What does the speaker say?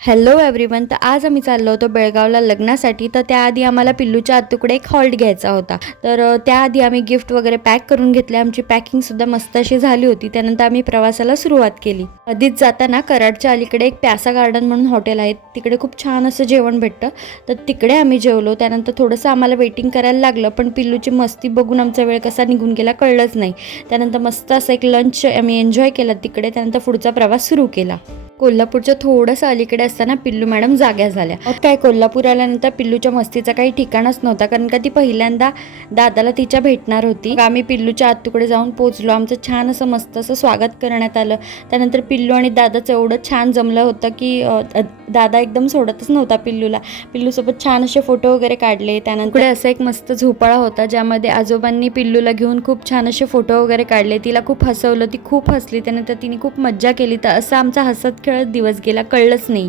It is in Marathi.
Hello everyone. तर आज आम्ही चाललो होतो बेळगावला लग्नासाठी. तर त्याआधी आम्हाला पिल्लूच्या आत्तूकडे एक हॉल्ट घ्यायचा होता. तर त्याआधी आम्ही गिफ्ट वगैरे पॅक करून घेतले. आमची पॅकिंगसुद्धा मस्त अशी झाली होती. त्यानंतर आम्ही प्रवासाला सुरुवात केली. आधीच जाताना कराडच्या अलीकडे एक प्यासा गार्डन म्हणून हॉटेल आहे. तिकडे खूप छान असं जेवण भेटतं. तर तिकडे आम्ही जेवलो. त्यानंतर थोडंसं आम्हाला वेटिंग करायला लागलं, पण पिल्लूची मस्ती बघून आमचा वेळ कसा निघून गेला कळलंच नाही. त्यानंतर मस्त असं एक लंच आम्ही एन्जॉय केला तिकडे. त्यानंतर पुढचा प्रवास सुरू केला. कोल्हापूरच्या थोडंसं अलीकडे असताना पिल्लू मॅडम जाग्या झाल्या. मग काय, कोल्हापूर आल्यानंतर पिल्लूच्या मस्तीचा काही ठिकाणच नव्हता, कारण का ती पहिल्यांदा दादाला तिच्या भेटणार होती. आम्ही पिल्लूच्या आत्तूकडे जाऊन पोहोचलो. आमचं छान असं मस्त असं स्वागत करण्यात आलं. त्यानंतर पिल्लू आणि दादाचं एवढं छान जमलं होतं की दादा एकदम सोडतच नव्हता पिल्लूला. पिल्लूसोबत छान असे फोटो वगैरे काढले. त्यानंतर असं एक मस्त झोपाळा होता, ज्यामध्ये आजोबांनी पिल्लूला घेऊन खूप छान असे फोटो वगैरे काढले. तिला खूप हसवलं, ती खूप हसली. त्यानंतर तिने खूप मज्जा केली. तर असं आमचा हसत खेळत दिवस गेला, कळलंच नाही.